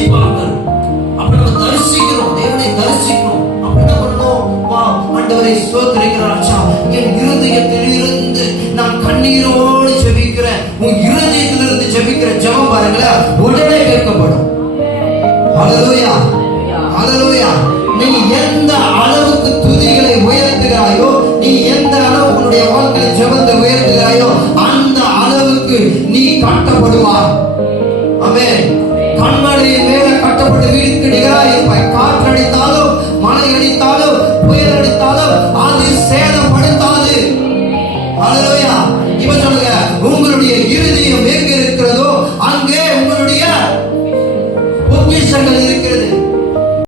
தரிசிப்பார்கள். அப்ப நம்ம தரிசிக்கிறோம், தேவனை தரிசிக்கிறோம். அப்ப என்ன பண்ணணும்? வா ஆண்டவரை ஸ்தோத்திரிக்கிறார். என் இருதயத்தில் இருந்து நான் கண்ணீரோடு ஜெபிக்கிறேன். உன் இருதயத்திலிருந்து ஜெபிக்கிற ஜெபம் பாருங்களேன், உடனே கேட்கப்படும். ஹல்லேலூயா, ஹல்லேலூயா. நீ எந்த அளவுக்கு துதிகளை உயர்த்துகிறாயோ, நீ எந்த அளவுக்கு உன்னுடைய வாழ்க்கையில் ஜெபத்தை உயர்த்துகிறாயோ, அந்த அளவுக்கு நீ கட்டப்படுவாய். ஆமென். கண்மலையின் மேல கட்டப்பட்ட வீடுக்கு நிகராய் இருப்பாய். காற்றடித்தாலும் மழை அடித்தாலும் புயல் அடித்தாலும் அது சேதப்படுத்தாது. ஹல்லேலூயா. இப்ப சொல்லுங்க, உங்களுடைய இருதயம் எங்க இருக்கிறதோ அங்கே உங்களுடைய பொக்கிஷங்கள்